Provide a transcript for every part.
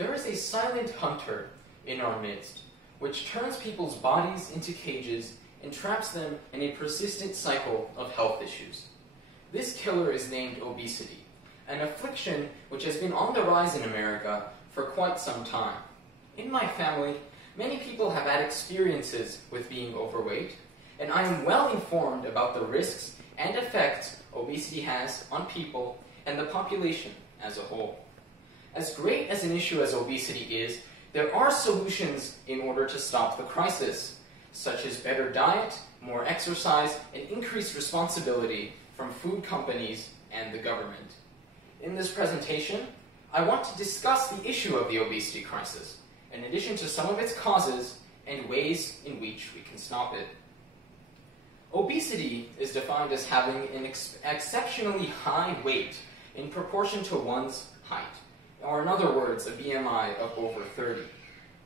There is a silent hunter in our midst, which turns people's bodies into cages and traps them in a persistent cycle of health issues. This killer is named obesity, an affliction which has been on the rise in America for quite some time. In my family, many people have had experiences with being overweight, and I am well informed about the risks and effects obesity has on people and the population as a whole. As great as an issue as obesity is, there are solutions in order to stop the crisis, such as better diet, more exercise, and increased responsibility from food companies and the government. In this presentation, I want to discuss the issue of the obesity crisis, in addition to some of its causes and ways in which we can stop it. Obesity is defined as having an exceptionally high weight in proportion to one's height, or in other words, a BMI of over 30.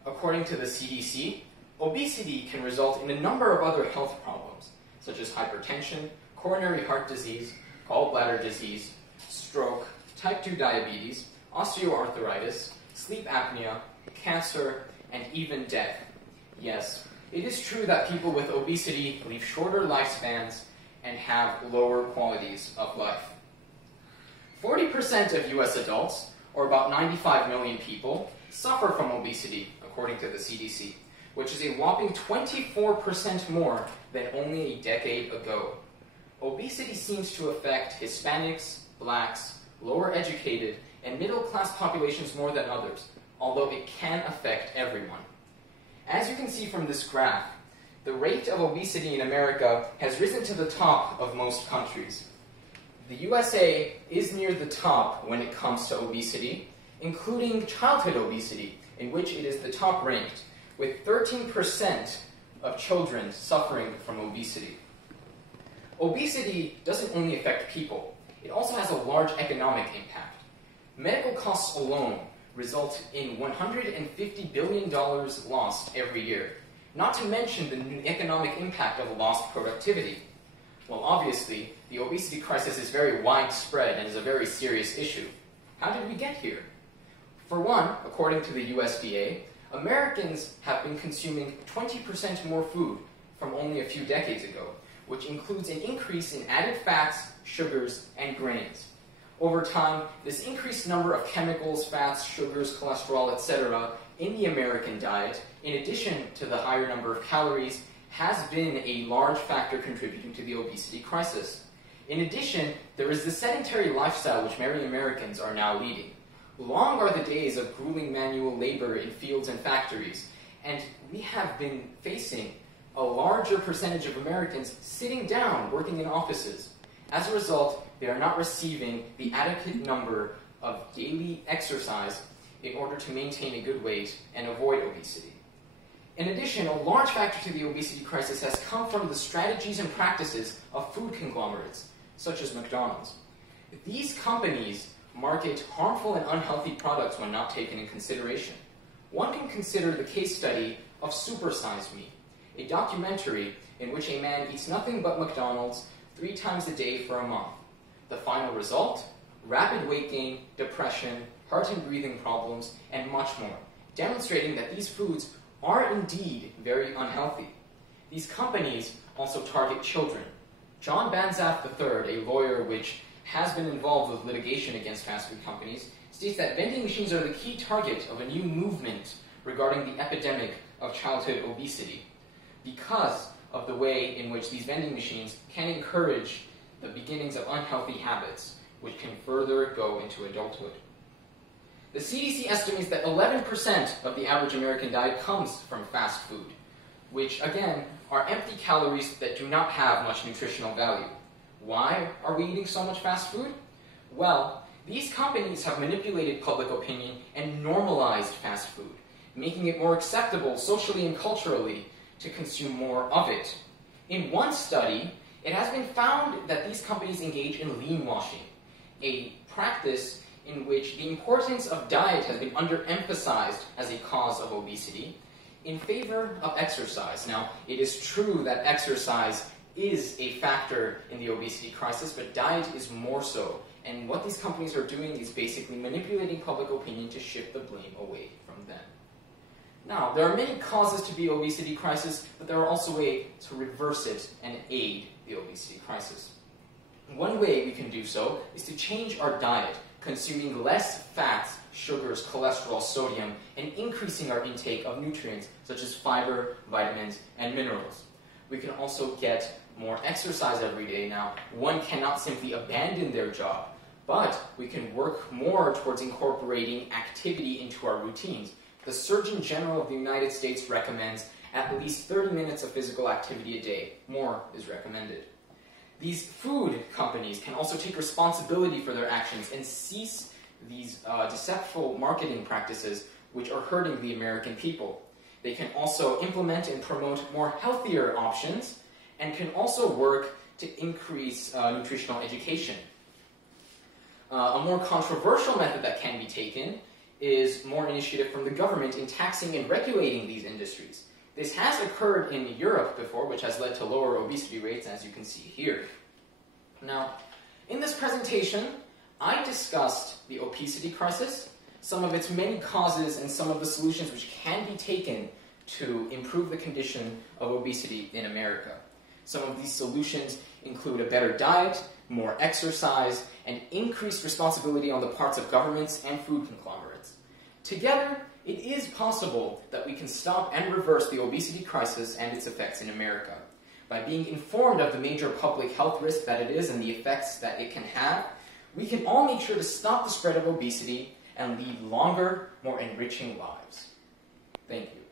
According to the CDC, obesity can result in a number of other health problems, such as hypertension, coronary heart disease, gallbladder disease, stroke, type 2 diabetes, osteoarthritis, sleep apnea, cancer, and even death. Yes, it is true that people with obesity live shorter lifespans and have lower qualities of life. 40% of US adults, or about 95 million people, suffer from obesity, according to the CDC, which is a whopping 24% more than only a decade ago. Obesity seems to affect Hispanics, blacks, lower educated, and middle-class populations more than others, although it can affect everyone. As you can see from this graph, the rate of obesity in America has risen to the top of most countries. The USA is near the top when it comes to obesity, including childhood obesity, in which it is the top ranked, with 13% of children suffering from obesity. Obesity doesn't only affect people, it also has a large economic impact. Medical costs alone result in $150 billion lost every year, not to mention the economic impact of lost productivity. Well, obviously, the obesity crisis is very widespread and is a very serious issue. How did we get here? For one, according to the USDA, Americans have been consuming 20% more food from only a few decades ago, which includes an increase in added fats, sugars, and grains. Over time, this increased number of chemicals, fats, sugars, cholesterol, etc. in the American diet, in addition to the higher number of calories, has been a large factor contributing to the obesity crisis. In addition, there is the sedentary lifestyle which many Americans are now leading. Long are the days of grueling manual labor in fields and factories, and we have been facing a larger percentage of Americans sitting down working in offices. As a result, they are not receiving the adequate number of daily exercise in order to maintain a good weight and avoid obesity. In addition, a large factor to the obesity crisis has come from the strategies and practices of food conglomerates, such as McDonald's. These companies market harmful and unhealthy products when not taken in consideration. One can consider the case study of Super Size Me, a documentary in which a man eats nothing but McDonald's 3 times a day for a month. The final result? Rapid weight gain, depression, heart and breathing problems, and much more, demonstrating that these foods are indeed very unhealthy. These companies also target children. John Banzaf III, a lawyer which has been involved with litigation against fast food companies, states that vending machines are the key target of a new movement regarding the epidemic of childhood obesity, because of the way in which these vending machines can encourage the beginnings of unhealthy habits, which can further go into adulthood. The CDC estimates that 11% of the average American diet comes from fast food, which, again, are empty calories that do not have much nutritional value. Why are we eating so much fast food? Well, these companies have manipulated public opinion and normalized fast food, making it more acceptable socially and culturally to consume more of it. In one study, it has been found that these companies engage in lean washing, a practice in which the importance of diet has been underemphasized as a cause of obesity in favor of exercise. Now, it is true that exercise is a factor in the obesity crisis, but diet is more so. And what these companies are doing is basically manipulating public opinion to shift the blame away from them. Now, there are many causes to the obesity crisis, but there are also ways to reverse it and aid the obesity crisis. One way we can do so is to change our diet, consuming less fats, sugars, cholesterol, sodium, and increasing our intake of nutrients such as fiber, vitamins, and minerals. We can also get more exercise every day. Now, one cannot simply abandon their job, but we can work more towards incorporating activity into our routines. The Surgeon General of the United States recommends at least 30 minutes of physical activity a day. More is recommended. These food companies can also take responsibility for their actions and cease these deceptive marketing practices which are hurting the American people. They can also implement and promote more healthier options and can also work to increase nutritional education. A more controversial method that can be taken is more initiative from the government in taxing and regulating these industries. This has occurred in Europe before, which has led to lower obesity rates, as you can see here. Now, in this presentation, I discussed the obesity crisis, some of its many causes, and some of the solutions which can be taken to improve the condition of obesity in America. Some of these solutions include a better diet, more exercise, and increased responsibility on the parts of governments and food conglomerates. Together, it is possible that we can stop and reverse the obesity crisis and its effects in America. By being informed of the major public health risks that it is and the effects that it can have, we can all make sure to stop the spread of obesity and lead longer, more enriching lives. Thank you.